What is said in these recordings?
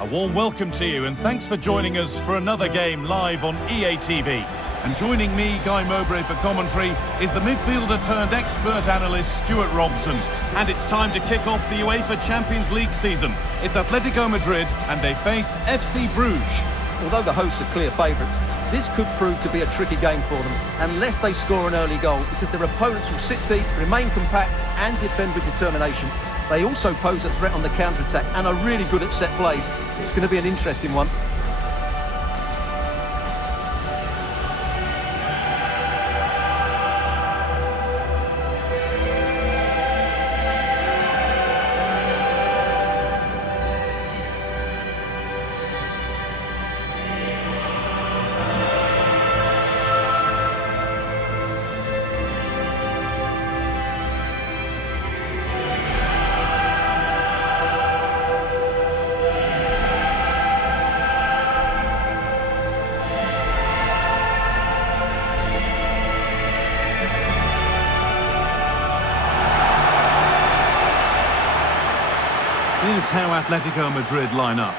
A warm welcome to you and thanks for joining us for another game live on EA TV. And joining me, Guy Mowbray, for commentary is the midfielder turned expert analyst Stuart Robson. And it's time to kick off the UEFA Champions League season. It's Atletico Madrid and they face FC Brugge. Although the hosts are clear favourites, this could prove to be a tricky game for them unless they score an early goal, because their opponents will sit deep, remain compact and defend with determination. They also pose a threat on the counter-attack and are really good at set plays. It's going to be an interesting one. Here's how Atletico Madrid line up.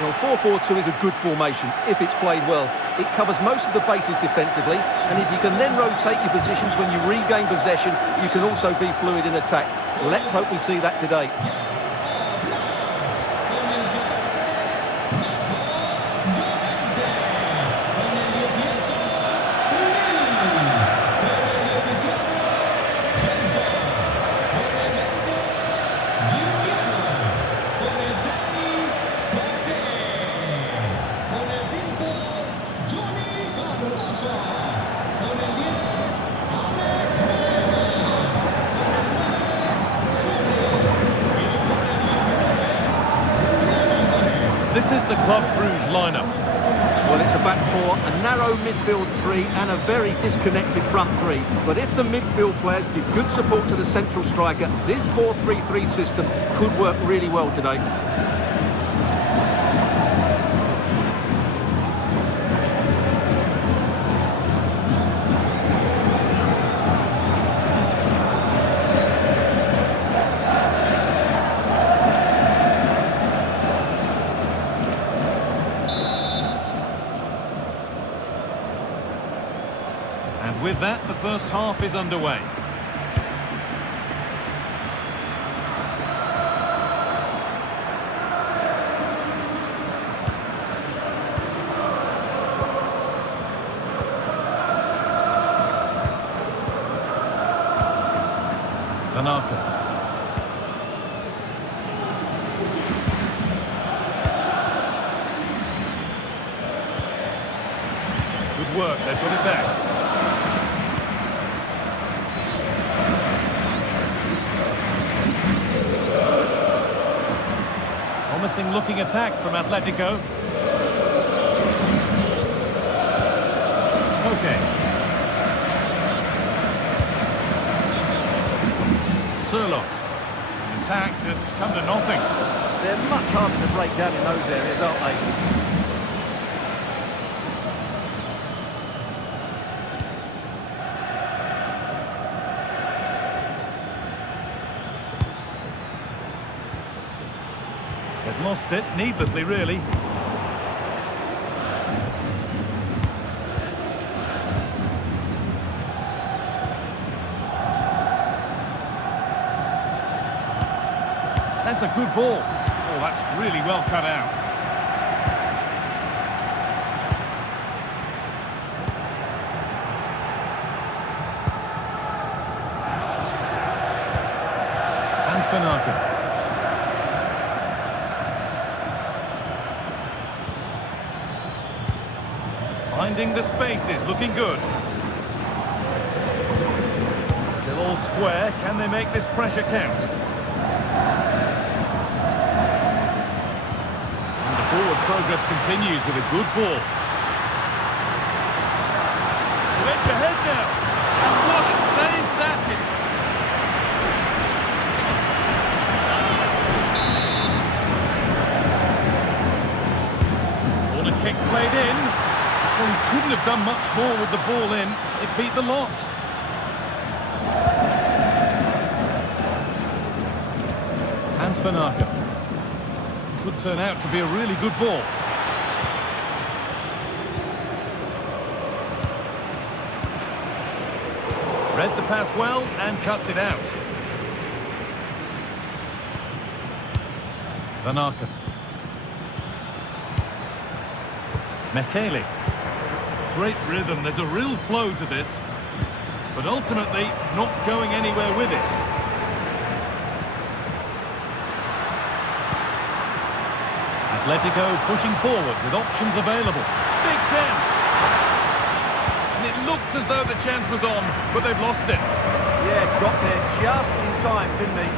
Well, 4-4-2 is a good formation if it's played well. It covers most of the bases defensively, and if you can then rotate your positions when you regain possession, you can also be fluid in attack. Let's hope we see that today. This is the Club Brugge lineup. Well, it's a back four, a narrow midfield three and a very disconnected front three. But if the midfield players give good support to the central striker, this 4-3-3 system could work really well today. And with that, the first half is underway. Good work, they've got it back. Promising looking attack from Atletico. Okay. Surlot. An attack that's come to nothing. They're much harder to break down in those areas, aren't they? They've lost it, needlessly, really. That's a good ball. Oh, that's really well cut out. Hans. Finding the spaces, looking good. Still all square, can they make this pressure count? And the forward progress continues with a good ball. To edge ahead now, and what a save that is! Corner kick played in. Well, he couldn't have done much more with the ball in. It beat the lot. Hans. could turn out to be a really good ball. Read the pass well and cuts it out. Van Aken. Mekele. Great rhythm, there's a real flow to this, but ultimately not going anywhere with it. Atletico pushing forward with options available. Big chance! And it looked as though the chance was on, but they've lost it. Yeah, dropped there just in time, didn't he?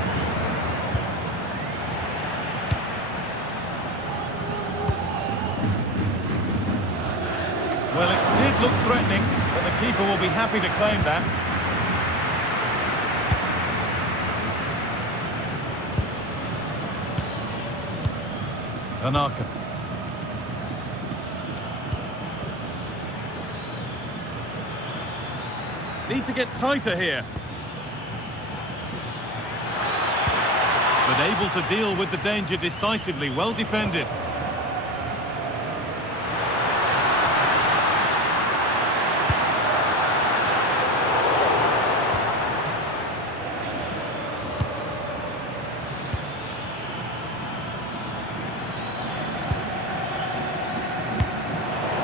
Well, it did look threatening, but the keeper will be happy to claim that. Van Aken. Need to get tighter here. But able to deal with the danger decisively, well defended.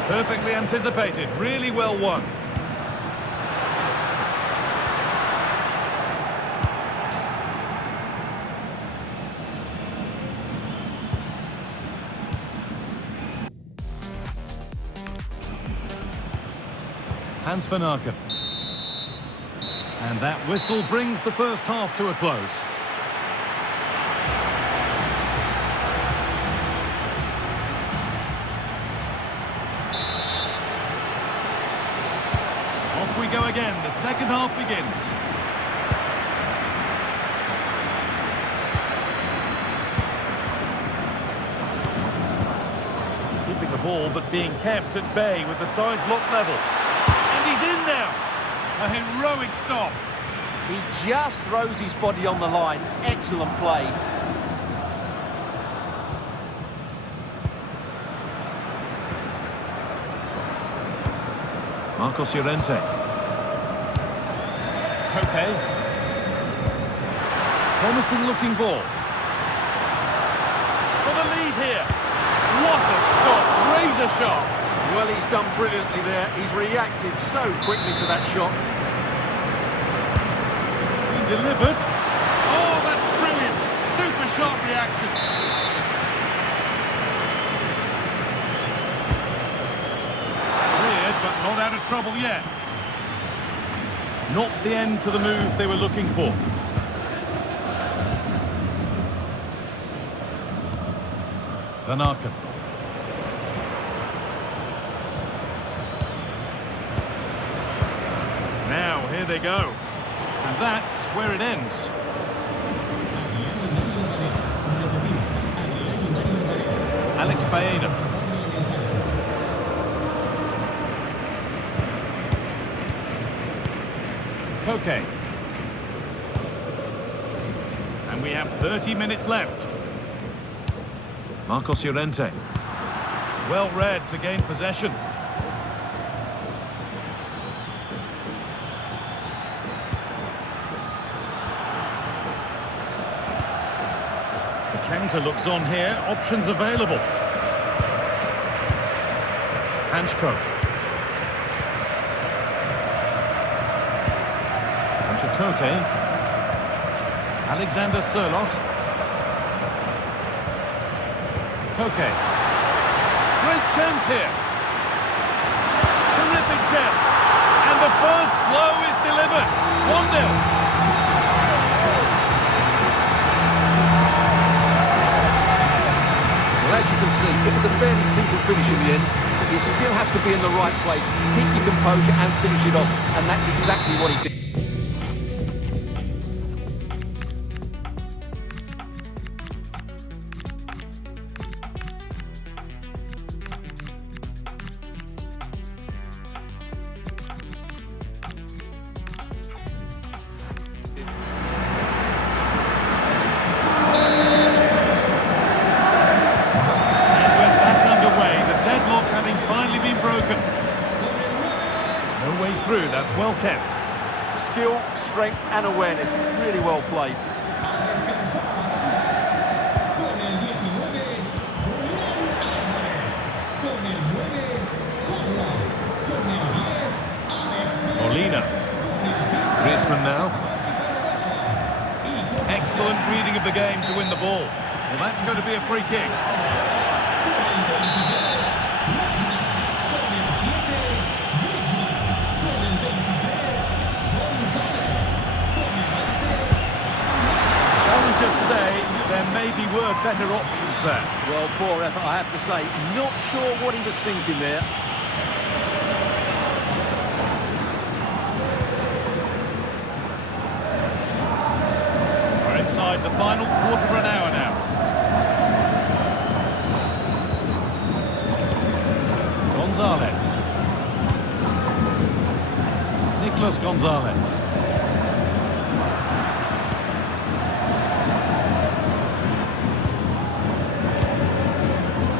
Perfectly anticipated, really well won. Hans Van Aken. And that whistle brings the first half to a close. Off we go again, the second half begins. Keeping the ball but being kept at bay with the sides locked level. And he's in now! A heroic stop. He just throws his body on the line. Excellent play. Marcos Llorente. Koke. Promising looking ball. For the lead here. What a stop, razor sharp. Well, he's done brilliantly there. He's reacted so quickly to that shot. He delivered. Oh, that's brilliant. Super sharp reactions. Weird, but not out of trouble yet. Not the end to the move they were looking for. Van Aken. Now, here they go. And that's where it ends. Alex Baena. Koke. And we have 30 minutes left. Marcos Llorente. Well read to gain possession. The counter looks on here. Options available. Hanchko. On to Koke. Alexander Sørloth. Koke. Great chance here. Terrific chance. And the first blow is delivered. 1-0. Well, as you can see, it was a fairly simple finish in the end, but you still have to be in the right place, keep your composure and finish it off, and that's exactly what he did. kept. Skill, strength and awareness. Really well played. Molina. Griezmann now. Excellent reading of the game to win the ball. Well, that's going to be a free kick. Shall we just say there maybe were better options there? Well, poor effort, I have to say. Not sure what he was thinking there. Inside the final quarter of an hour now. Gonzalez. Nicolas Gonzalez.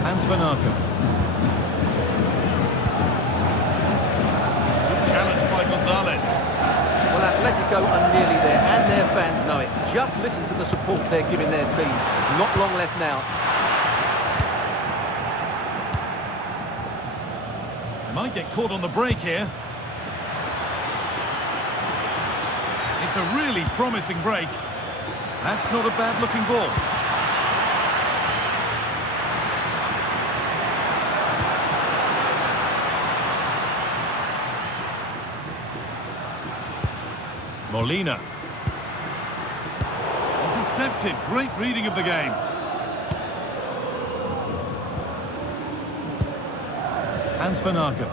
Hans Van Aken. Good challenge by Gonzalez. Well, Atletico are nearly there, and their fans know it. Just listen to the support they're giving their team. Not long left now. They might get caught on the break here. It's a really promising break. That's not a bad-looking ball. Molina. Intercepted. Great reading of the game. Hans Van Aken.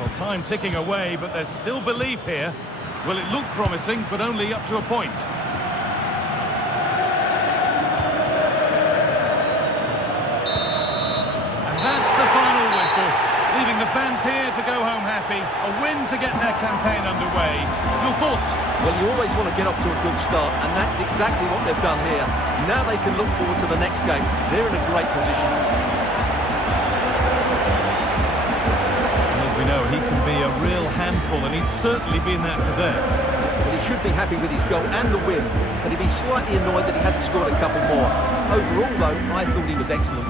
Well, time ticking away, but there's still belief here. Well, it looked promising, but only up to a point. Leaving the fans here to go home happy. A win to get their campaign underway. Your thoughts? Well, you always want to get off to a good start, and that's exactly what they've done here. Now they can look forward to the next game. They're in a great position. And as we know, he can be a real handful, and he's certainly been that today. Well, he should be happy with his goal and the win, but he'd be slightly annoyed that he hasn't scored a couple more. Overall, though, I thought he was excellent.